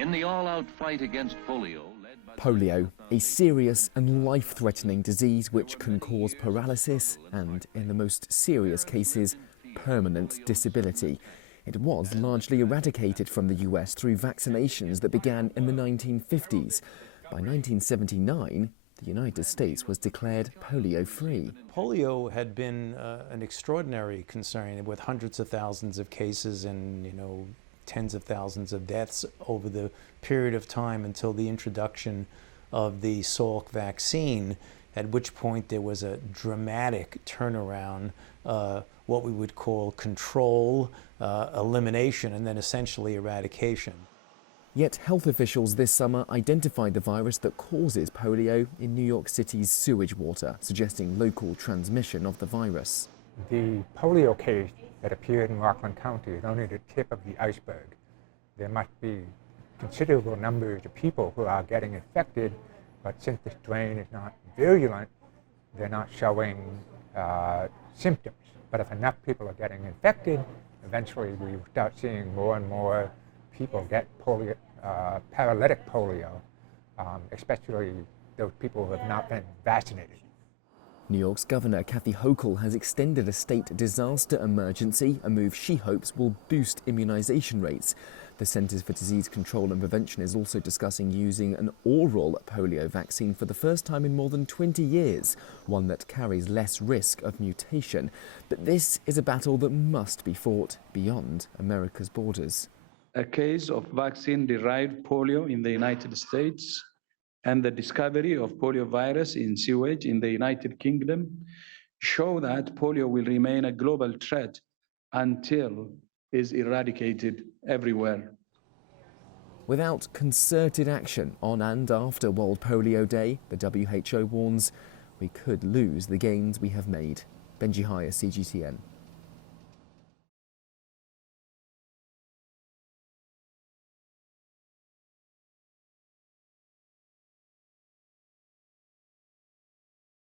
In the all-out fight against polio, Polio, a serious and life-threatening disease which can cause paralysis and, in the most serious cases, permanent disability. It was largely eradicated from the US through vaccinations that began in the 1950s. By 1979, the United States was declared polio-free. Polio had been an extraordinary concern with hundreds of thousands of cases and, tens of thousands of deaths over the period of time until the introduction of the Salk vaccine, at which point there was a dramatic turnaround, what we would call control, elimination, and then essentially eradication. Yet health officials this summer identified the virus that causes polio in New York City's sewage water, suggesting local transmission of the virus. The polio case that appeared in Rockland County is only the tip of the iceberg. There must be considerable numbers of people who are getting infected, but since the strain is not virulent, they're not showing symptoms. But if enough people are getting infected, eventually we will start seeing more and more people get polio, paralytic polio, especially those people who have not been vaccinated. New York's Governor Kathy Hochul has extended a state disaster emergency, a move she hopes will boost immunization rates. The Centers for Disease Control and Prevention is also discussing using an oral polio vaccine for the first time in more than 20 years, one that carries less risk of mutation. But this is a battle that must be fought beyond America's borders. A case of vaccine-derived polio in the United States and the discovery of poliovirus in sewage in the United Kingdom show that polio will remain a global threat until it is eradicated everywhere. Without concerted action on and after World Polio Day, the WHO warns we could lose the gains we have made. Benji, Hyer, CGTN.